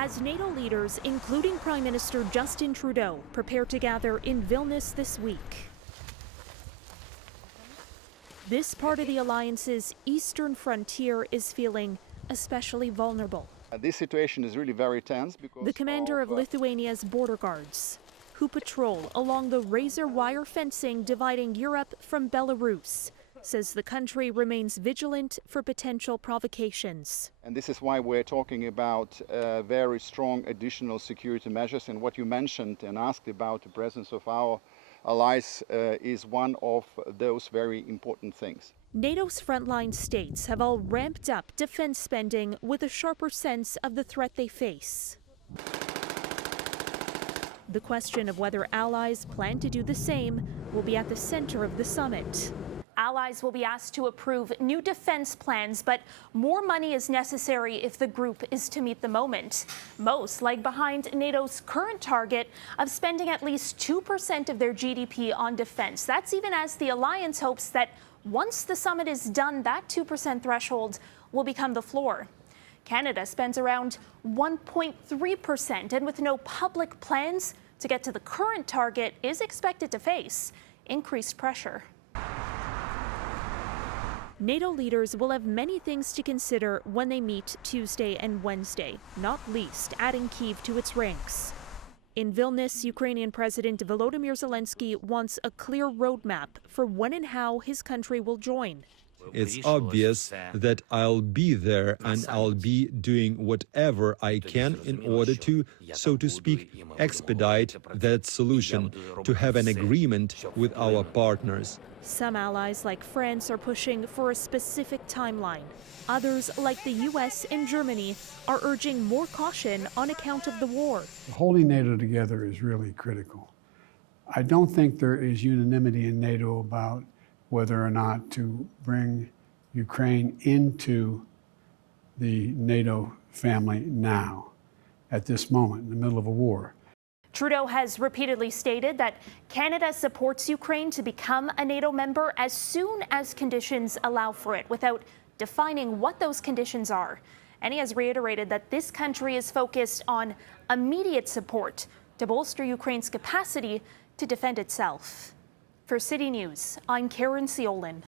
as NATO leaders, including Prime Minister Justin Trudeau, prepare to gather in Vilnius this week. This part of the alliance's eastern frontier is feeling especially vulnerable. This situation is really very tense because the commander of Lithuania's border guards, who patrol along the razor wire fencing dividing Europe from Belarus, says the country remains vigilant for potential provocations. And this is why we're talking about very strong additional security measures. And what you mentioned and asked about the presence of our allies is one of those very important things. NATO's frontline states have all ramped up defense spending with a sharper sense of the threat they face. The question of whether allies plan to do the same will be at the center of the summit. Allies will be asked to approve new defense plans, but more money is necessary if the group is to meet the moment. Most lag behind NATO's current target of spending at least 2% of their GDP on defense. That's even as the alliance hopes that once the summit is done, that 2% threshold will become the floor. Canada spends around 1.3%, and with no public plans to get to the current target, is expected to face increased pressure. NATO leaders will have many things to consider when they meet Tuesday and Wednesday, not least adding Kyiv to its ranks. In Vilnius, Ukrainian President Volodymyr Zelensky wants a clear roadmap for when and how his country will join. It's obvious that I'll be there and I'll be doing whatever I can in order to, so to speak, expedite that solution, to have an agreement with our partners. Some allies, like France, are pushing for a specific timeline. Others, like the US and Germany, are urging more caution on account of the war. Holding NATO together is really critical. I don't think there is unanimity in NATO about whether or not to bring Ukraine into the NATO family now, at this moment, in the middle of a war. Trudeau has repeatedly stated that Canada supports Ukraine to become a NATO member as soon as conditions allow for it, without defining what those conditions are. And he has reiterated that this country is focused on immediate support to bolster Ukraine's capacity to defend itself. For City News, I'm Caryn Ceolin.